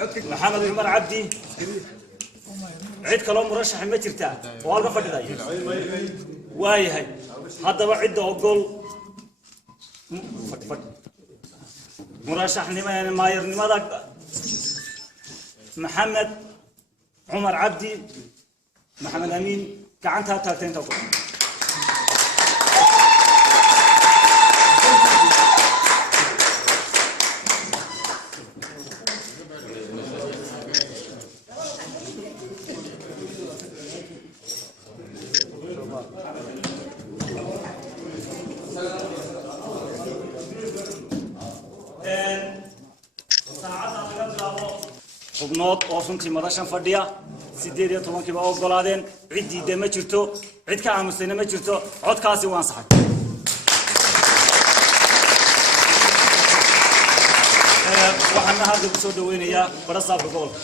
محمد عمر عبدي عيد كلام مرشح ما جرتا والله فدي واي هاي هذا وعد أقول فد مرشح نما ماير نما محمد عمر عبدي محمد أمين كعنتها تالتين تقول xubnood oo runtii madashan fadhiya 18 kiiba oo golaadeen ciidii ma jirto cid ka aamusayna ma jirto codkaasi waan saxay waxaan hadda ku soo dhaweynayaa barasaabka gobolka